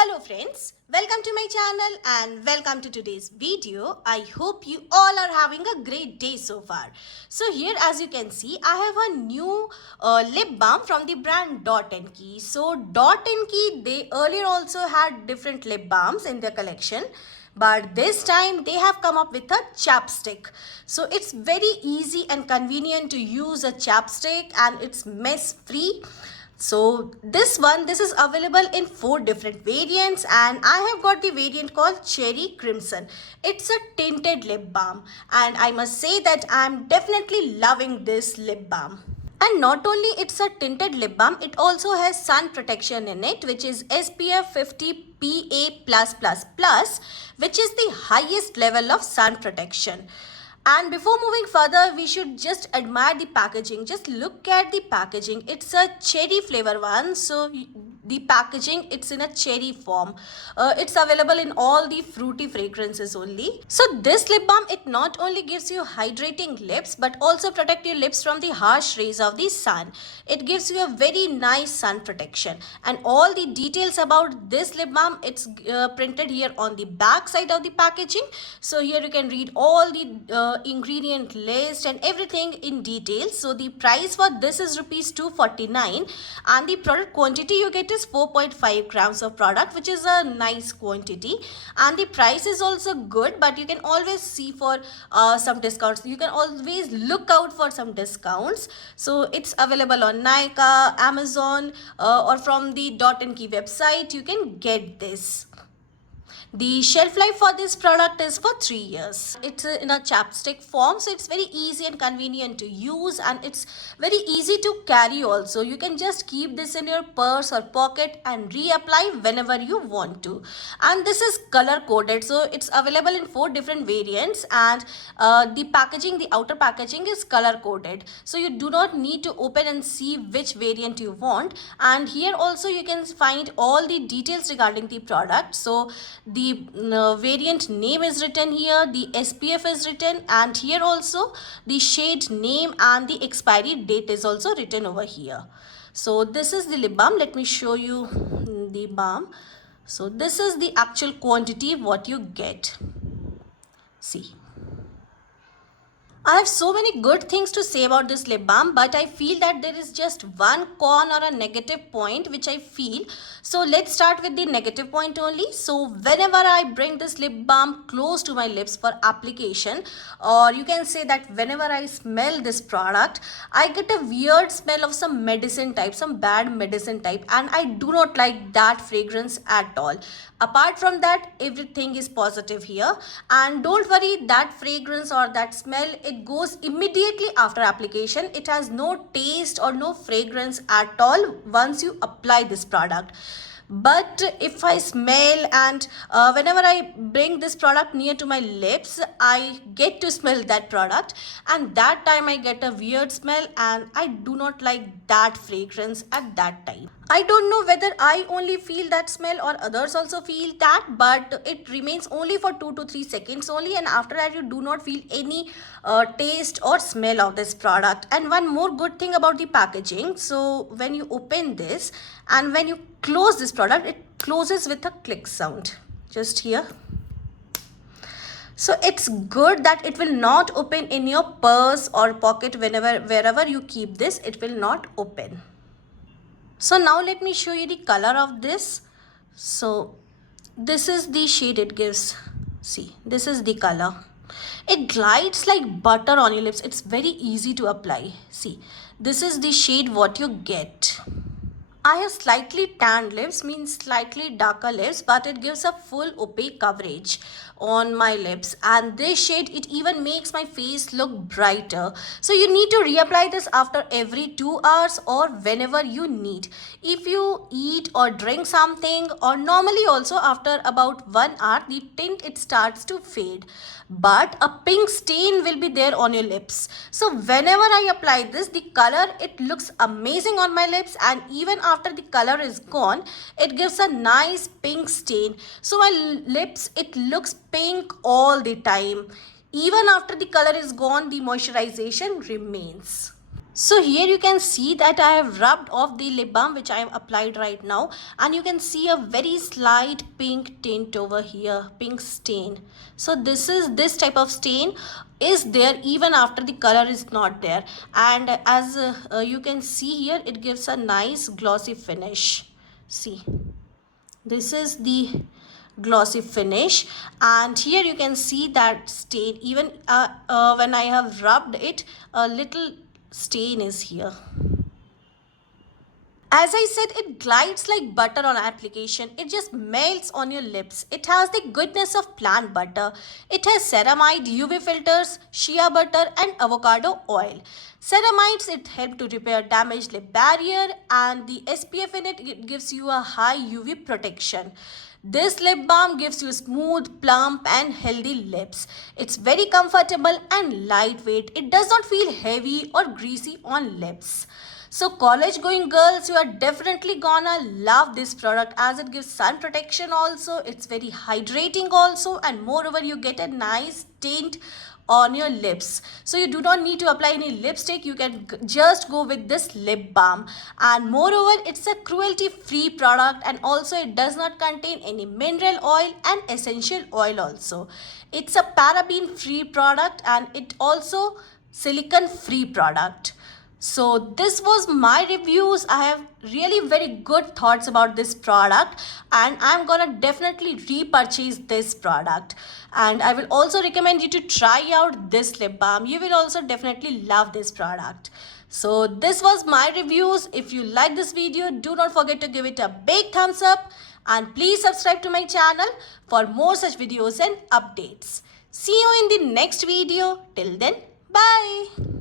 Hello friends, welcome to my channel and welcome to today's video. I hope you all are having a great day so far. So here as you can see, I have a new lip balm from the brand Dot & Key. So Dot & Key, they earlier also had different lip balms in their collection. But this time they have come up with a chapstick. So it's very easy and convenient to use a chapstick and it's mess free. So this is available in 4 different variants and I have got the variant called Cherry Crimson. It's a tinted lip balm and I must say that I'm definitely loving this lip balm. And not only it's a tinted lip balm, it also has sun protection in it, which is SPF 50 PA+++, which is the highest level of sun protection. And before moving further, we should just admire the packaging. Just look at the packaging. It's a cherry flavor one. So the packaging, it's in a cherry form. It's available in all the fruity fragrances only. So this lip balm, it not only gives you hydrating lips, but also protect your lips from the harsh rays of the sun. It gives you a very nice sun protection. And all the details about this lip balm, it's printed here on the back side of the packaging. So here you can read all the ingredient list and everything in detail. So the price for this is rupees 249 and the product quantity you get is 4.5 grams of product, which is a nice quantity, and the price is also good, but you can always see for some discounts. You can always look out for some discounts. So it's available on Nykaa, Amazon, or from the Dot & Key website. You can get this. The shelf life for this product is for 3 years. It's in a chapstick form, so it's very easy and convenient to use, and it's very easy to carry also. You can just keep this in your purse or pocket and reapply whenever you want to. And this is color coded, so it's available in 4 different variants, and the packaging, the outer packaging is color coded. So you do not need to open and see which variant you want. And here also you can find all the details regarding the product. So the variant name is written here, the SPF is written, and here also the shade name and the expiry date is also written over here. So this is the lip balm. Let me show you the balm. So this is the actual quantity what you get. See, I have so many good things to say about this lip balm, but I feel that there is just one con or a negative point which I feel. So let's start with the negative point only. So whenever I bring this lip balm close to my lips for application, or you can say that whenever I smell this product, I get a weird smell of some medicine type, some bad medicine type, and I do not like that fragrance at all. Apart from that, everything is positive here, and don't worry, that fragrance or that smell, it goes immediately after application. It has no taste or no fragrance at all once you apply this product. But if I smell and whenever I bring this product near to my lips, I get to smell that product, and that time I get a weird smell, and I do not like that fragrance at that time. I don't know whether I only feel that smell or others also feel that, but it remains only for 2 to 3 seconds only, and after that you do not feel any taste or smell of this product. And one more good thing about the packaging, so when you open this and when you close this product, it closes with a click sound just here. So it's good that it will not open in your purse or pocket. Wherever you keep this, it will not open. So now let me show you the color of this. So this is the shade it gives. See, this is the color. It glides like butter on your lips. It's very easy to apply. See, this is the shade what you get. I have slightly tanned lips, means slightly darker lips, but it gives a full opaque coverage on my lips, and this shade, it even makes my face look brighter. So you need to reapply this after every 2 hours or whenever you need. If you eat or drink something, or normally also after about 1 hour, the tint, it starts to fade, but a pink stain will be there on your lips. So whenever I apply this, the color, it looks amazing on my lips, and even after the color is gone, it gives a nice pink stain. So my lips, it looks pink all the time. Even after the color is gone, the moisturization remains. So here you can see that I have rubbed off the lip balm which I have applied right now, and you can see a very slight pink tint over here, pink stain. So this type of stain is there even after the color is not there, and as you can see here, it gives a nice glossy finish. See, this is the glossy finish, and here you can see that stain. Even when I have rubbed it, a little stain is here. As I said, it glides like butter on application. It just melts on your lips. It has the goodness of plant butter. It has ceramide, UV filters, shea butter and avocado oil. Ceramides, it helps to repair damaged lip barrier, and the SPF in it, it gives you a high UV protection. This lip balm gives you smooth, plump and healthy lips. It's very comfortable and lightweight. It does not feel heavy or greasy on lips. So college going girls, you are definitely gonna love this product as it gives sun protection also. It's very hydrating also, and moreover you get a nice tint on your lips. So you do not need to apply any lipstick. You can just go with this lip balm, and moreover it's a cruelty free product, and also it does not contain any mineral oil and essential oil also. It's a paraben free product, and it also silicone free product. So this was my reviews. I have really very good thoughts about this product, and I'm gonna definitely repurchase this product, and I will also recommend you to try out this lip balm. You will also definitely love this product. So this was my reviews. If you like this video, do not forget to give it a big thumbs up, and please subscribe to my channel for more such videos and updates. See you in the next video. Till then, bye.